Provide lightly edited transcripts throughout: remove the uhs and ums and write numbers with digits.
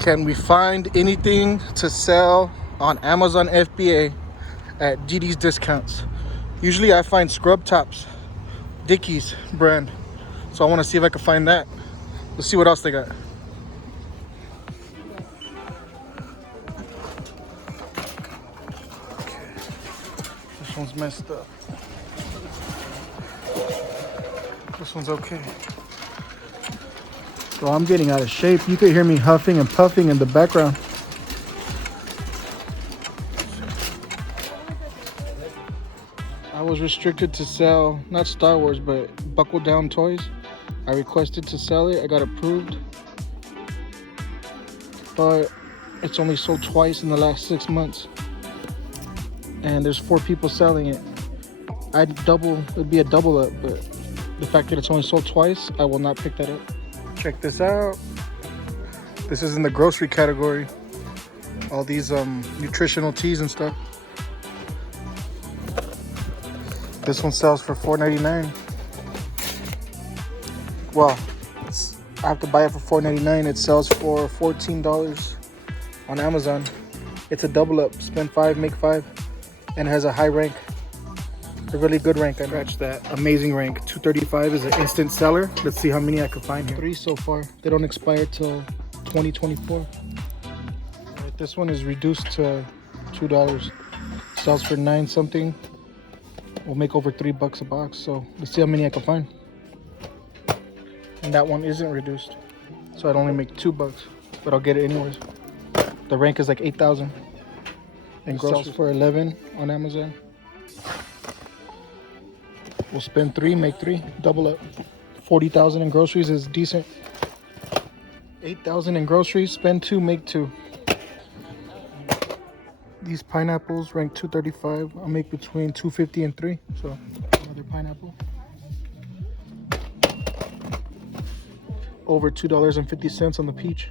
Can we find anything to sell on Amazon FBA at Didi's Discounts? Usually I find scrub tops, Dickies brand. So I want to see if I can find that. Let's see what else they got. Okay. This one's messed up. This one's okay. So I'm getting out of shape. You could hear me huffing and puffing in the background. I was restricted to sell, not Star Wars, but buckle down toys. I requested to sell it. I got approved. But it's only sold twice in the last 6 months. And there's 4 people selling it. It'd be a double up, but the fact that it's only sold twice, I will not pick that up. Check this out. This is in the grocery category. All these nutritional teas and stuff. This one sells for $4.99. Well, I have to buy it for $4.99. It sells for $14 on Amazon. It's a double up. Spend 5, make 5, and it has a high rank. A really good rank. I scratched that amazing rank. 235 is an instant seller. Let's see how many I can find here. 3 so far. They don't expire till 2024. Right, this one is reduced to $2. Sells for 9 something. We'll make over $3 a box. So let's see how many I can find. And that one isn't reduced, so I'd only make $2, but I'll get it anyways. The rank is like 8,000, and sells for 11 on Amazon. We'll spend 3, make 3, double up. 40,000 in groceries is decent. 8,000 in groceries, spend 2, make 2. These pineapples rank 235. I'll make between 250 and 3. So another pineapple. Over $2.50 on the peach.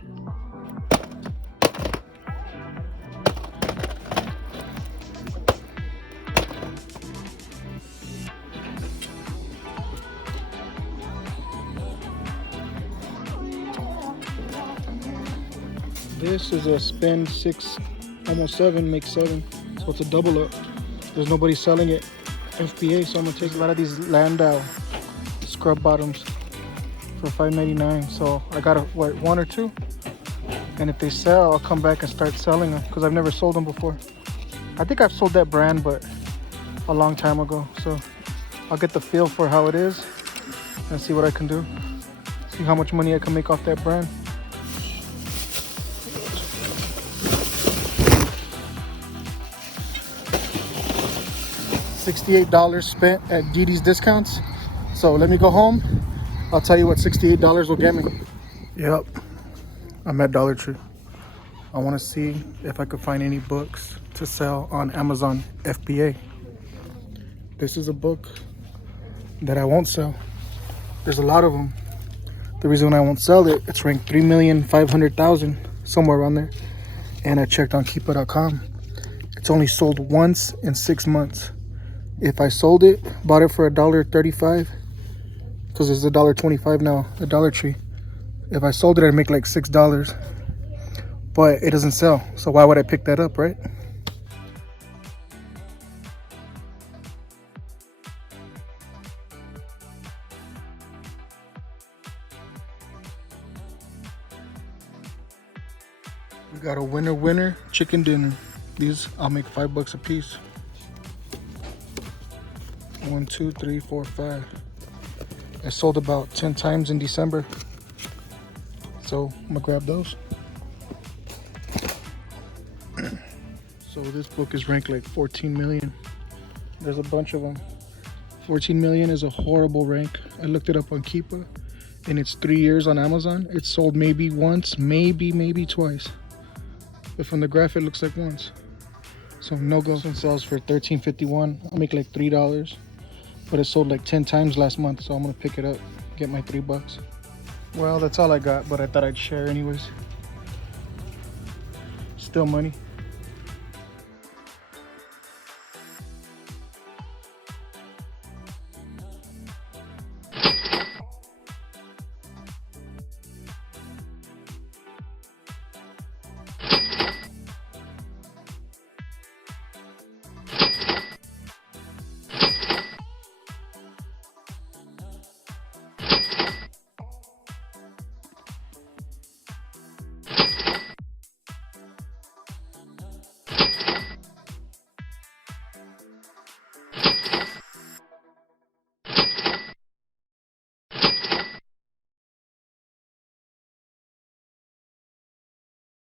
This is a spend 6, almost 7, make 7. So it's a double up. There's nobody selling it FBA, so I'm gonna take a lot of these Landau scrub bottoms for $5.99. So I got what, 1 or 2, and if they sell, I'll come back and start selling them because I've never sold them before. I think I've sold that brand, but a long time ago. So I'll get the feel for how it is and see what I can do. See how much money I can make off that brand. $68 spent at Didi's Discounts. So let me go home. I'll tell you what $68 will get me. Yep, I'm at Dollar Tree. I want to see if I could find any books to sell on Amazon FBA. This is a book that I won't sell. There's a lot of them. The reason I won't sell it, it's ranked 3,500,000, somewhere around there. And I checked on Keepa.com. It's only sold once in 6 months. If I sold it, bought it for $1.35, because it's $1.25 now at Dollar Tree. If I sold it, I'd make like $6. But it doesn't sell, so why would I pick that up, right? We got a winner chicken dinner. These I'll make $5 a piece. 1, 2, 3, 4, 5. I sold about 10 times in December, so I'm gonna grab those. So this book is ranked like 14 million. There's a bunch of them. 14 million is a horrible rank. I looked it up on Keepa, and it's 3 years on Amazon. It's sold maybe once, maybe twice. But from the graph, it looks like once. So no go. This one sells for $13.51. I'll make like $3. But it sold like 10 times last month, so I'm gonna pick it up, get my $3. Well, that's all I got, but I thought I'd share anyways. Still money.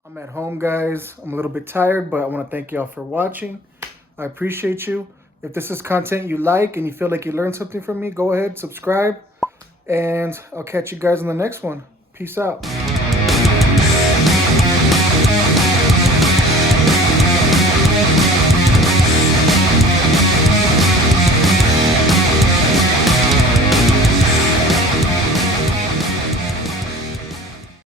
I'm at home, guys. I'm a little bit tired, but I want to thank y'all for watching. I appreciate you. If this is content you like and you feel like you learned something from me, go ahead, subscribe, and I'll catch you guys in the next one. Peace out.